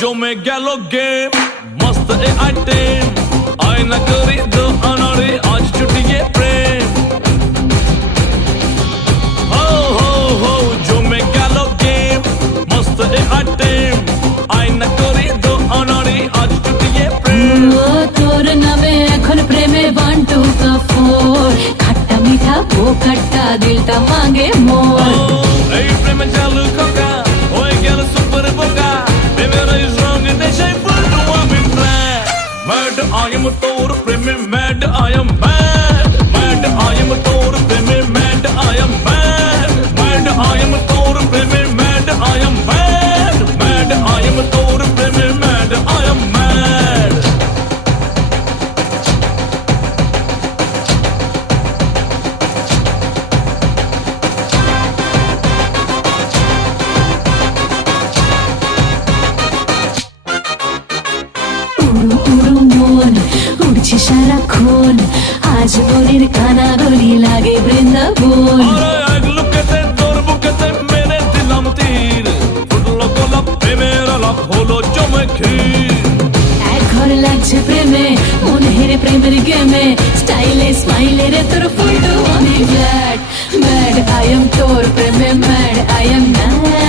জমে গেল গেম মস্ত এ আইটেম আয়না করি দো আনারে আজ ছুটিয়ে প্রেম হো হো হো জমে গেল গেম মস্ত এ আইটেম আয়না করি দো আনারে আজ ছুটিয়ে প্রেম ও তোর নামে এখন প্রেমে বান্টু কা ফোর খাট্টা মিঠা বোকাট্টা দিলটা মাঙ্গে মোর এই প্রেমে চালু খোকা হয়ে গেল সুপার বোকা প্রেমের এই রঙে দেশে ফুলটু আমি ফ্ল্যাট ম্যাড আই এম তোর প্রেমে mad I am mad mad I am তোর প্রেমে mad I am mad mad I am তোর প্রেমে mad I am mad mad I am তোর প্রেমে ম্যাড আই এম ম্যাড উড়ু উড়ু মন উড়ছে সারাক্ষণ আজ মনের কানাগলি লাগে বৃন্দাবন আরে এক লুকেতে তোর বুকেতে মেরে দিলাম তীর ফুটলো গোলাপ প্রেমের আলাপ হলো জমে ক্ষীর এক ঘর লাগছে প্রেমে মন হেরে প্রেমের গেমে স্টাইলে স্মাইলে রে তোর ফুলটু আমি ফ্ল্যাট ম্যাড আই এম তোর প্রেমে ম্যাড আই এম ম্যাড